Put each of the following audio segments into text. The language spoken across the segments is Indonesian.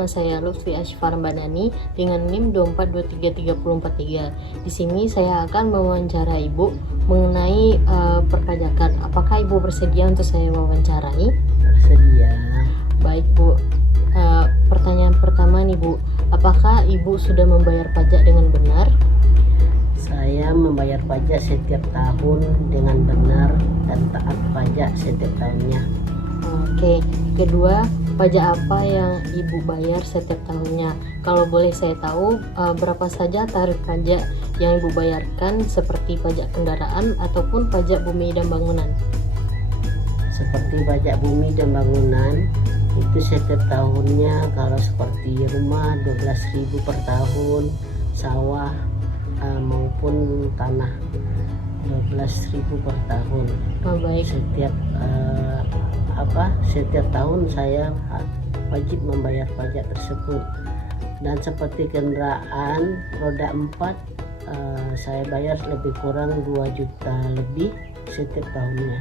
nama saya Lutfi Ashfar Banani dengan NIM 24233443. Di sini saya akan mewawancara Ibu mengenai perpajakan. Apakah Ibu bersedia untuk saya wawancarai? Bersedia. Baik Bu. Pertanyaan pertama nih Bu, apakah Ibu sudah membayar pajak dengan benar? Saya membayar pajak setiap tahun dengan benar dan taat pajak setiap tahunnya. Oke. Kedua, pajak apa yang Ibu bayar setiap tahunnya? Kalau boleh saya tahu, berapa saja tarif pajak yang Ibu bayarkan, seperti pajak kendaraan ataupun pajak bumi dan bangunan? Seperti pajak bumi dan bangunan, itu setiap tahunnya kalau seperti rumah 12.000 per tahun, sawah maupun tanah 12.000 per tahun. Baik. Setiap tahun saya wajib membayar pajak tersebut. Dan seperti kendaraan roda 4, saya bayar lebih kurang 2 juta lebih setiap tahunnya.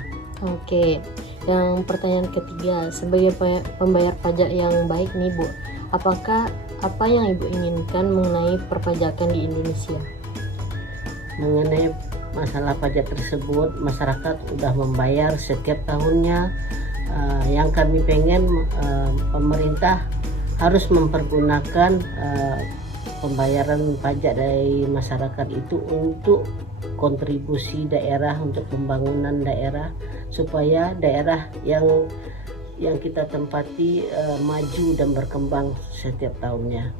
Oke. Yang pertanyaan ketiga, sebagai pembayar pajak yang baik nih Bu, apakah apa yang Ibu inginkan mengenai perpajakan di Indonesia? Mengenai masalah pajak tersebut, masyarakat sudah membayar setiap tahunnya. Yang kami pengen, pemerintah harus mempergunakan pembayaran pajak dari masyarakat itu untuk kontribusi daerah, untuk pembangunan daerah, supaya daerah yang kita tempati maju dan berkembang setiap tahunnya.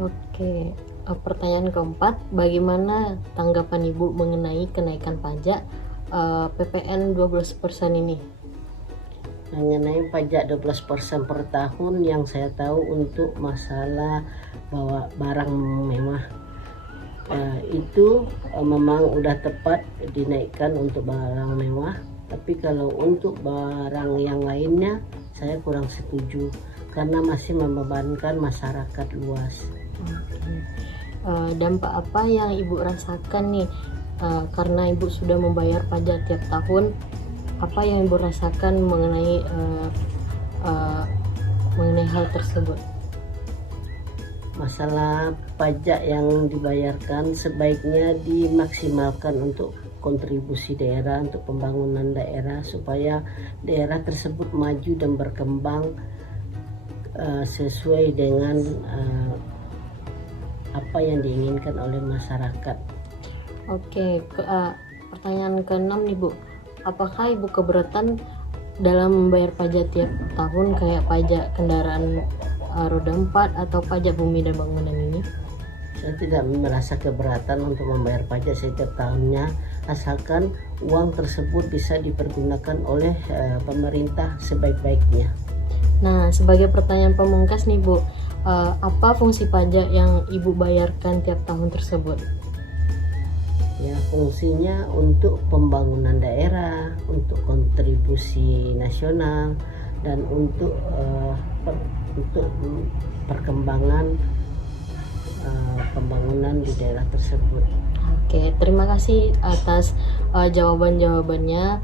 Oke. Pertanyaan keempat, bagaimana tanggapan Ibu mengenai kenaikan pajak PPN 12% ini? Mengenai pajak 12% per tahun, yang saya tahu untuk masalah bawa barang mewah, itu memang udah tepat dinaikkan untuk barang mewah. Tapi kalau untuk barang yang lainnya saya kurang setuju karena masih membebankan masyarakat luas. Dampak apa yang Ibu rasakan nih karena Ibu sudah membayar pajak tiap tahun? Apa yang Ibu rasakan mengenai hal tersebut? Masalah pajak yang dibayarkan sebaiknya dimaksimalkan untuk kontribusi daerah, untuk pembangunan daerah, supaya daerah tersebut maju dan berkembang sesuai dengan apa yang diinginkan oleh masyarakat. Oke. Pertanyaan ke-6 nih Bu, apakah Ibu keberatan dalam membayar pajak tiap tahun kayak pajak kendaraan roda 4 atau pajak bumi dan bangunan ini? Saya tidak merasa keberatan untuk membayar pajak setiap tahunnya, asalkan uang tersebut bisa dipergunakan oleh pemerintah sebaik-baiknya. Nah, sebagai pertanyaan pemungkas nih Bu, apa fungsi pajak yang Ibu bayarkan tiap tahun tersebut? Ya, fungsinya untuk pembangunan daerah, untuk kontribusi nasional, dan untuk perkembangan pembangunan di daerah tersebut. Oke, terima kasih atas jawaban-jawabannya.